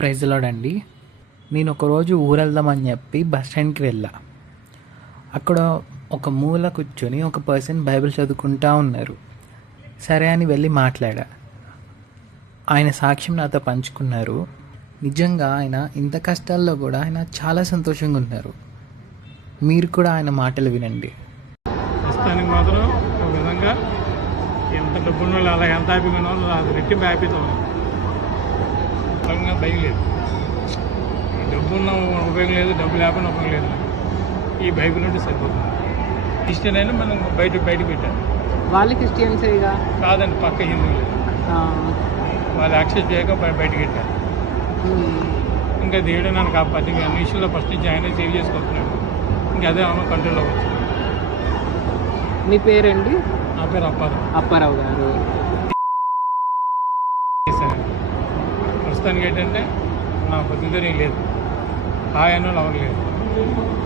Praise lord అండి. నేను ఒకరోజు ఊరెళ్దామని చెప్పి బస్ స్టాండ్కి వెళ్ళా. అక్కడ ఒక మూల కూర్చొని ఒక పర్సన్ బైబిల్ చదువుకుంటా ఉన్నారు. సరే అని వెళ్ళి మాట్లాడా. ఆయన సాక్ష్యం నాతో పంచుకున్నారు. నిజంగా ఆయన ఇంత కష్టాల్లో కూడా ఆయన చాలా సంతోషంగా ఉన్నారు. మీరు కూడా ఆయన మాటలు వినండి. ప్రస్తుతానికి మాత్రం ఒక విధంగా ఎంత డబ్బున్న వాళ్ళు అలా ఎంత హ్యాపీగా ఉన్న వాళ్ళు అది రెట్టింపు హ్యాపీతో ఉన్నారు. భయం లేదు. డబ్బున్న ఉపయోగం లేదు, డబ్బు లేకపోయినా ఉపయోగం లేదు. ఈ బైబిల్ నుండి సరిపోతుంది. క్రిస్టియన్ అయినా మనం బయట పెట్టారు. వాళ్ళు క్రిస్టియన్సేగా కాదండి, పక్క హిందువులు వాళ్ళు యాక్సెస్ చేయక బయటకు పెట్టారు. ఇంకా దేవుడు నన్ను కాపాది అన్ని విషయంలో ఫస్ట్ నుంచి ఆయనే సేవ్ చేసుకుంటున్నాడు. ఇంకా అదే ఆమె కంట్రోల్లో వచ్చింది. మీ పేరండి? నా పేరు అప్పారావు గారు. ప్రస్తుతానికి ఏంటంటే నా బతుకుతో లేదు, హాయ్ అన్న ఎవరు లేదు.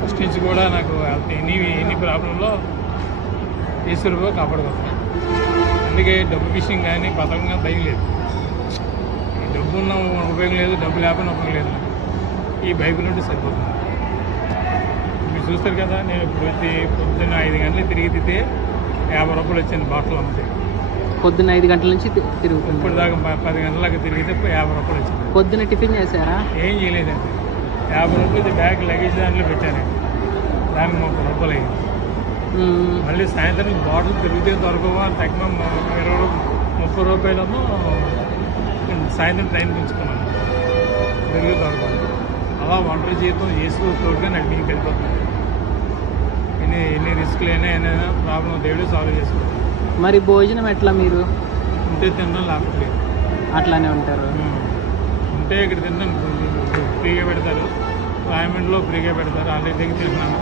ఫస్ట్ నుంచి కూడా నాకు ఎన్ని ప్రాబ్లంలో ఈశ్వరుగా కాపాడుకుంటున్నాను. అందుకే డబ్బు విషయం కానీ పథకంగా భయం లేదు. డబ్బు ఉన్న ఉపయోగం లేదు, డబ్బు లేకపోయినా ఉపయోగం లేదు. ఈ బైబిల్ నుండి సరిపోతుంది. మీరు చూస్తారు కదా, నేను పొద్దున్న 5 గంటలకు తిరిగితే 50 రూపాయలు వచ్చింది బాటలు అమ్మితే. పొద్దున్న 5 గంటల నుంచి తిరుగుతుంది. ఇప్పుడు దాకా 10 గంటలకు తిరిగితే 50 రూపాయలు వచ్చింది. పొద్దున్న టిఫిన్ చేశారా? ఏం చేయలేదండి. 50 రూపాయలు బ్యాగ్ లగేజ్ దాంట్లో పెట్టాను. దానికి 30 రూపాయలు అయ్యింది. మళ్ళీ సాయంత్రం బాటిల్ తిరిగితే దొరకవా తగ్గ 30 రూపాయలేమో సాయంత్రం ట్రైన్ పెంచుకున్నాను. తిరిగి దొరకదు. అలా ఒంటరి జీవితం చేసుకోగా నాకు మీకు వెళ్ళిపోతున్నాను. ఎన్ని రిస్క్లు అయినా ప్రాబ్లం దేవుడే సాల్వ్ చేసుకుంటాను. మరి భోజనం ఎట్లా? మీరు ఉంటే తినడం లేకపోలేదు. అట్లానే ఉంటారు. ఉంటే ఇక్కడ తిన్నాను, ఫ్రీగా పెడతారు. రాయమండ్రిలో ఫ్రీగా పెడతారు. ఆల్రెడీ దగ్గర తింటున్నాను.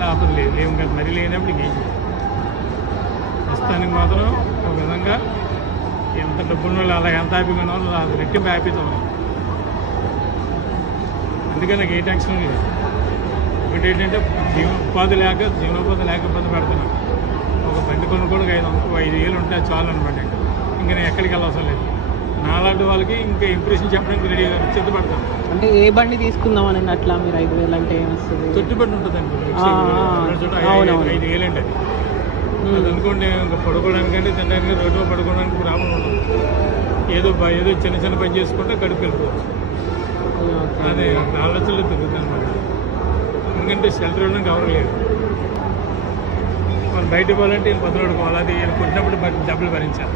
లేకపోతే లేవు కదా, మరీ లేనప్పుడు ఇంకేం చేయాలి. ప్రస్తుతానికి మాత్రం ఒక విధంగా ఎంత డబ్బున్న వాళ్ళు అలా ఎంత హ్యాపీగా ఉన్న వాళ్ళు అది రెట్టింపు హ్యాపీతో ఉన్నారు. అందుకే నాకు ఏ టెన్షన్ లేదు. ఒకటి ఏంటంటే జీవనోపాధి లేక ఇబ్బంది పెడుతున్నాను. ఒక బండి కొనుక్కోవడం 5,000 ఉంటే చాలు అనమాట. ఇంకా నేను ఎక్కడికి వెళ్ళవసరం లేదు. నాలాంటి వాళ్ళకి ఇంకా ఇంప్రెషన్ చెప్పడానికి రెడీగా సిద్ధపడతాను. అంటే ఏ బండి తీసుకుందామని అట్లా మీరు 5,000 అంటే ఏమొస్తుంది? తొట్టిబండి ఉంటుంది అండి, 5,000 అంటే అది అనుకోండి. ఇంకా పడుకోవడానికంటే తినడానికి రోడ్డు పడుకోవడానికి ప్రాబ్లం ఉండదు. ఏదో చిన్న పని చేసుకుంటే గడుపు వెళ్ళిపోవచ్చు. అది ఆలోచనలో తిరుగుతుంది అనమాట. ఎందుకంటే షెల్టర్ ఇవ్వడానికి ఎవరు లేదు. వాళ్ళు బయట పోవాలంటే వీళ్ళు బదులుకోవాలి. అది వీళ్ళు కొట్టినప్పుడు డబ్బులు భరించాలి.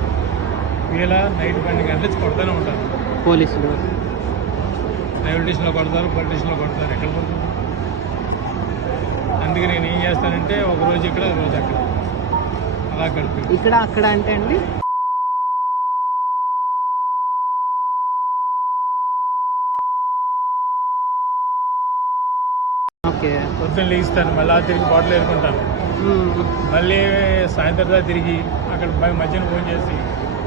వీళ్ళ నైట్ 12 గంటల నుంచి కొడతానే ఉంటారు పోలీసులు. రైల్వే స్టేషన్లో కొడతారు, పోలీస్ స్టేషన్లో కొడతారు. ఎక్కడ పోతుంది? అందుకే నేను ఏం చేస్తానంటే ఒక రోజు ఇక్కడ, ఒక రోజు అక్కడ అలా గడుపు. ఇక్కడ అక్కడ అంటే అండి ఓకే. పొద్దున్న లేస్తాను, మళ్ళీ తిరిగి బాటిల్ వేసుకుంటాను. మళ్ళీ సాయంత్రం దాకా తిరిగి అక్కడ మధ్యాహ్నం ఫోన్ చేసి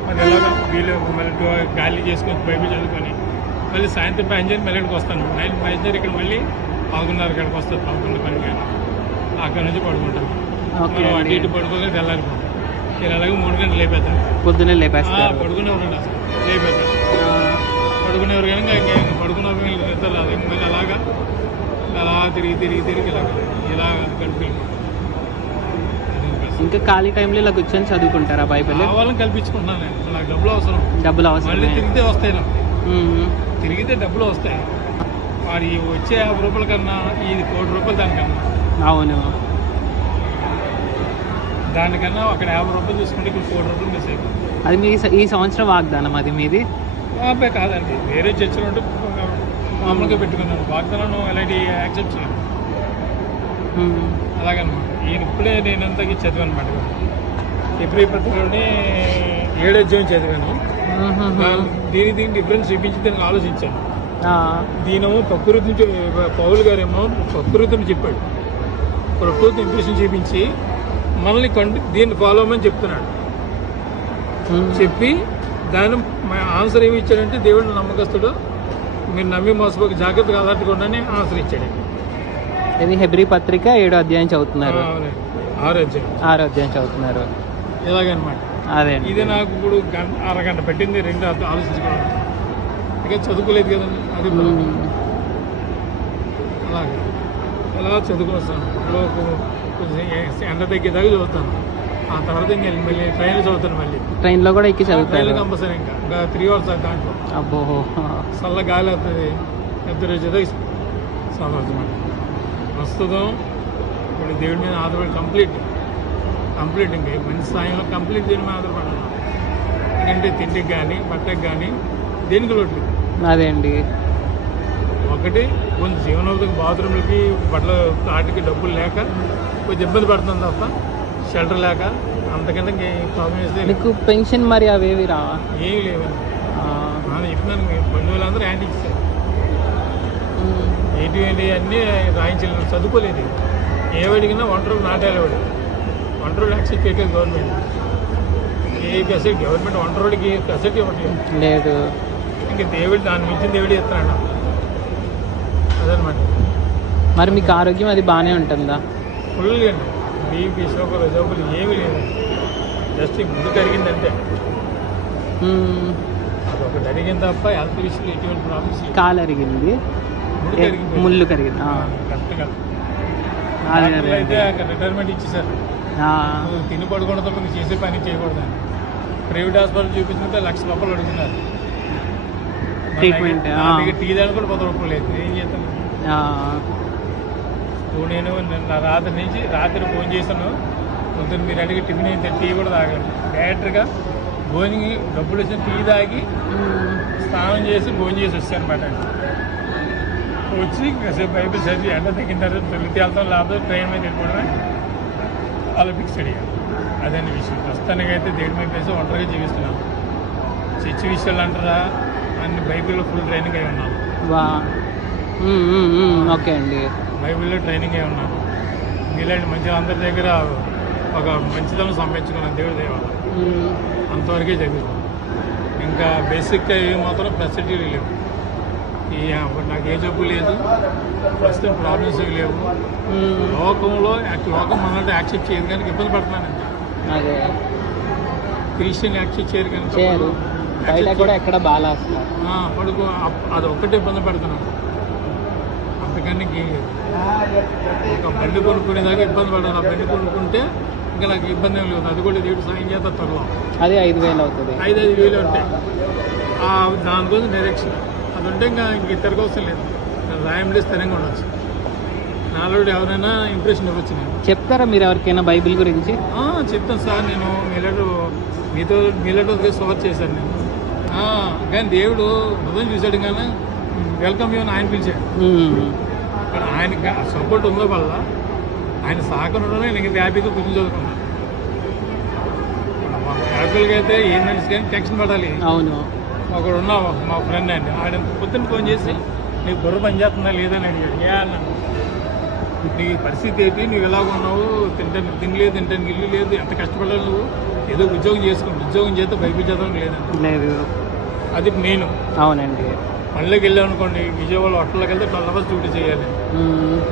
మళ్ళీ ఎలాగో వీళ్ళు మళ్ళీ గాలి చేసుకొని బైబిల్ చదువుకొని మళ్ళీ సాయంత్రం 5 మళ్ళీ ఇక్కడికి వస్తాను. మధ్యాహ్నం ఇక్కడ మళ్ళీ 11:30 ఇక్కడికి వస్తాను. 11 పనికి అక్కడ నుంచి పడుకుంటాను. అటు ఇటు పడుకోగానే తెల్లారిపోతాను. మీరు అలాగే 3 గంటలు లేపేస్తాను. పొద్దున్నే లేపేస్తాను. పడుకునేవారండి, అసలు లేపేస్తాను. పడుకునేవారు కానీ ఇంకా పడుకునేవారు నిద్ర రాదు. మళ్ళీ అలాగా అలా తిరిగి ఇలా గడిపి ఇంకా ఖాళీ టైంలో ఇలా కూర్చొని చదువుకుంటారా బైబిల్? వాళ్ళని కల్పించుకుంటున్నాను. నాకు డబ్బులు అవసరం. మళ్ళీ తిరిగితే వస్తాయి. నాకు తిరిగితే డబ్బులు వస్తాయి. వాడి వచ్చే 50 రూపాయల కన్నా ఇది 1 కోటి రూపాయలు దానికన్నా. అవును. దానికన్నా అక్కడ 50 రూపాయలు తీసుకుంటే ఇక్కడ 1 కోటి రూపాయలు మిస్ అయిపోతుంది. అది మీ ఈ సంవత్సరం వాగ్దానం అది మీది? అబ్బాయి కాదండి, వేరే చర్చలు ఉంటే మామూలుగా పెట్టుకున్నాను. వాగ్దానం ఎలాంటి యాక్సెప్ట్ చేయను. అలాగనమాట. ఈయన ఇప్పుడే నేను అంతకి చదివాను అనమాట. ఎబ్రీ పత్రికలోని 7వ అధ్యాయం చదివాను. దీనికి డిఫరెన్స్ చూపించి దానికి ఆలోచించాను. దీనేమో ప్రకృతి నుంచి పౌలు గారేమో ప్రకృతిని చెప్పాడు. ప్రకృతి ఇంప్రెషన్ చూపించి మనల్ని దీన్ని ఫాలో అవ్వమని చెప్తున్నాడు. చెప్పి దాని ఆన్సర్ ఏమి ఇచ్చాడంటే, దేవుడు నమ్మకస్తుడు, మీరు నమ్మి మోసపోక జాగ్రత్తగా అలర్ట్గా ఉండని ఆన్సర్ ఇచ్చాడు. ఇది హెబ్రీ పత్రిక 7వ అధ్యాయం చదువుతున్నారు. 6వ అధ్యాయం చదువుతున్నారు. ఇలాగనమాట. అదే ఇది నాకు ఇప్పుడు అరగంట పెట్టింది 2 ఆలోచించుకోవడం. అందుకే చదువుకోలేదు కదండి, అది ప్రాబ్లం. మ్మ్. అలాగే అలా చదువుకొస్తాను. ఇప్పుడు కొంచెం ఎండ తగ్గేదాకా చదువుతాను. ఆ తర్వాత ఇంకా మళ్ళీ ట్రైన్లో చదువుతాను. మళ్ళీ ట్రైన్లో కూడా ఎక్కి ట్రైన్లో చదువుతారు. కంపల్సరీ ఇంకా 3 hours దాంట్లో అబ్బో. చల్ల గాలి వస్తుంది. నిద్ర వచ్చేదో చదవచ్చు. ప్రస్తుతం ఇప్పుడు దేవుడి మీద ఆధారపడి కంప్లీట్ ఇంకా మంచి స్థాయిలో కంప్లీట్ దేవుడి మీద ఆధారపడాలి. ఎందుకంటే తిండికి కానీ బట్టకి కానీ దేనికి లోటు. అదే అండి. ఒకటి కొంచెం జీవనోపాధికి బాత్రూమ్లకి బట్టల వాటికి డబ్బులు లేక కొంచెం ఇబ్బంది పడుతుంది తప్ప షెల్టర్ లేక అంతకంటే ప్రాబ్లం వేస్తే మీకు పెన్షన్ మరి అవేవి రావా? ఏమి లేవండి. ఆ. నేను చెప్తున్నాను, మీ బంధువులందరూ హ్యాండ్ ఇచ్చారు. మ్మ్. ఏంటి అన్నీ రాయించలేదు, చదువుకోలేదు. ఏవడిగినా ఒంటరి నాటేవాడు. ఒంటరి యాక్సెప్ట్ చేయలేదు గవర్నమెంట్. ఏ ఫెసిలిటీ గవర్నమెంట్ ఒంటరికి ఫెసిలిటీ ఇవ్వట్లేదు. లేదు. ఇంకా దేవుడు దాని మించిన దేవుడు ఇస్తున్నాడు. అదనమాట. మరి మీకు ఆరోగ్యం అది బాగానే ఉంటుందా? ఫుల్గా అండి. బీపీ షుగర్ జబ్బులు ఏమీ లేదు. జస్ట్ ముందు కరిగిందంటే మ్మ్. అదొకటి అడిగింది తప్ప హెల్త్ విషయంలో ఎటువంటి ప్రాబ్లమ్స్ లేవు. కాలు అరిగింది, ముందు కరిగింది. ముళ్ళు కరిగింది. ఆ. కరెక్ట్గా అదే అదే డాక్టర్లు అయితే అదే. అక్కడ రిటైర్మెంట్ ఇచ్చేసారు. ఆ. నువ్వు తిని పడుకోవడంతో నువ్వు చేసే పని చేయకూడదని. ప్రైవేట్ హాస్పిటల్ చూపించినంత ₹1,00,000 అడుగుతున్నారు. ట్రీట్మెంట్. నా దగ్గర టీ దాని కూడా ₹10 లేదు. నేను ఏం చేస్తాను? ఆ. ఇప్పుడు నేను నిన్న రాత్రి ఫోన్ చేశాను. పొద్దున్న మీరు అడిగి టిఫిన్ అయితే టీ కూడా తాగాను. డైరెక్ట్గా భోజనం డబ్బులు వచ్చిన టీ తాగి మ్మ్. స్నానం చేసి భోజనం చేసి వచ్చాను అనమాట. వచ్చి కాసేపు బైబిల్ చదివి ఎండ తగ్గిన తర్వాత తొలికి వెళ్తాం, లేకపోతే ట్రైన్ మీద వెళ్ళిపోవడమే అలా ఫిక్స్డ్ అయ్యాను. అదని విషయం. ప్రస్తుతానికి అయితే దేవుడి మీద వేసి ఒంటరిగా జీవిస్తున్నాను. చర్చి విషయాలు అంటారా, అన్ని బైబిల్లో ఫుల్ ట్రైనింగ్ అయి ఉన్నాను. వా. మ్మ్, మ్మ్, మ్మ్. ఓకే అండి. బైబిల్లో ట్రైనింగ్ అయి ఉన్నాను. మీలాంటి మంచి అందరి దగ్గర ఒక మంచితనం సంపాదించుకున్నాను దేవుడి దయ వల్ల. మ్మ్. అంతవరకే జరుగుతుంది. ఇంకా బేసిక్గా ఏ మాత్రం ఫెసిలిటీలు లేవు. అప్పుడు నాకు ఏ జబ్బు లేదు, ప్రస్తుతం ప్రాబ్లమ్స్ ఏమి లేవు. మ్మ్. లోకం మనల్ని యాక్సెప్ట్ చేయదు కానీ ఇబ్బంది పడుతున్నానండి. అదే క్రిస్టియన్ యాక్సెప్ట్ చేయరు కానీ చేయరు. బయట కూడా ఎక్కడ బాగా అసలు. పడుకో అది ఒక్కటే ఇబ్బంది పడుతున్నాను. అంతకన్నా ఇంకేం లేదు. ఒక బండి కొనుక్కునేదాకా ఇబ్బంది పడదు. ఆ బండి కొనుక్కుంటే ఇంకా నాకు ఇబ్బంది ఏం లేదు. అది కూడా దేవుడు సాయం చేస్తా త్వరలో. అది 5,000 అవుతుంది. 5,000 ఉంటాయి. దానికోసం డైరెక్షన్ అది ఉంటే ఇంకా ఇద్దరికి అవసరం లేదు. రాయంలో స్థిరంగా ఉండొచ్చు. నాలో ఎవరైనా ఇంప్రెషన్ ఇవ్వచ్చు. నేను చెప్తారా మీరు ఎవరికైనా బైబిల్ గురించి? చెప్తాను సార్. నేను మీలతో సోర్ చేశాను నేను. కానీ దేవుడు హృదయం చూశాడు కానీ వెల్కమ్ యూ అని ఆయన పిలిచాడు. మ్మ్. కానీ ఆయనకి సపోర్ట్ ఉందో వల్ల ఆయన సహకారంలోనే నేను హ్యాపీగా గుర్తు చదువుకున్నాను. యాక్చువల్గా అయితే ఏం తెలుసు కానీ టెన్షన్ పడాలి. అవును. ఒకడు ఉన్నా మా ఫ్రెండ్ అండి, ఆయన పొద్దున్న ఫోన్ చేసి నీకు బుర్ర పని చేస్తుందా లేదని అడిగాడు. అన్నాను, నీ పరిస్థితి ఏంటి, నువ్వు ఎలాగ ఉన్నావు, తినలేదు, తింటానికి ఇల్లు లేదు, ఎంత కష్టపడాలి నువ్వు, ఏదో ఉద్యోగం చేసుకుంటు, ఉద్యోగం చేస్తే బైబిల్ చదవడం లేదండి. లేదు. అది నేను అవునండి. పనులకు వెళ్ళాను అనుకోండి, విజయవాడ హోటల్లోకి వెళ్తే 12 hours డ్యూటీ చేయాలి.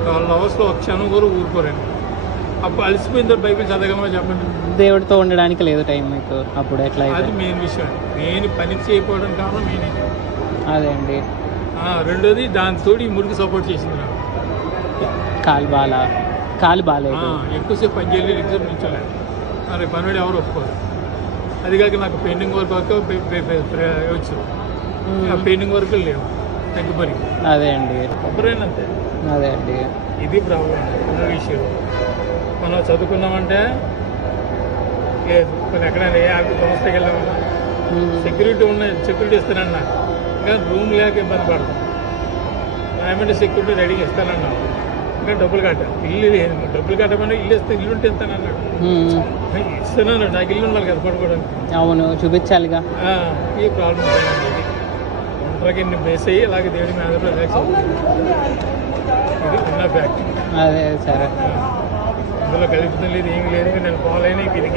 12 hoursలో ఒక క్షణం కూడా ఊరుకోరండి. అప్పుడు అలసిపోయిన తర్వాత బైబిల్ చదవగలమో చెప్పండి. దేవుడితో ఉండడానికి లేదు టైం మీకు అప్పుడు ఎట్లా అయితే? అది మెయిన్ విషయం. నేను పని చేయకపోవడం కారణం మెయిన్ ఇది. అదే అండి. రెండోది దాని తోడు ఈ మురికి సపోర్ట్ చేసింది నాకు. కాలు బాగాలేదు. ఎక్కువసేపు పని చేయలేదు, ఎగ్జామ్ నిల్చోలేదు. రేపు పనివాడు ఎవరు ఒప్పుకోరు. అది కాక నాకు పెయింటింగ్ వర్క్ వచ్చు. ఆ పెయింటింగ్ వర్కులు లేవు, తగ్గిపోయి. అదే అండి. ఒక్కరేనంతే. అదే అండి. ఇది ప్రాబ్లం. అన్న విషయం మనం చదువుకున్నామంటే లేదు. కొన్ని ఎక్కడైనా ఏ సంస్థకి వెళ్ళామన్నా సెక్యూరిటీ ఇస్తానన్నా, ఇంకా రూమ్ లేక ఇబ్బంది పడతాం. ఏమంటే సెక్యూరిటీ రెడీగా ఇస్తానన్నా, ఇంకా డబ్బులు కట్టాలి. ఇల్లు లేదు, డబ్బులు కట్టమని ఇల్లు ఇస్తే ఇల్లు ఉంటే ఇస్తానన్నాడు. ఇస్తానన్నాడు. నాకు ఇల్లు ఉండాలి కదా పడుకోవడానికి. అవును, చూపించాలిగా. ఈ ప్రాబ్లం ఇది ఒంటరికి ఇన్ని బేస్ అయ్యి అలాగే దేవుడి మీద రిలాక్స్ అవుతుంది. ఇది ఉన్న ఫ్యాక్ట్. అదే సరే. అందులో కలుపుతం లేదు, ఏమీ లేదు. నేను ఫాలో అయినా ఇది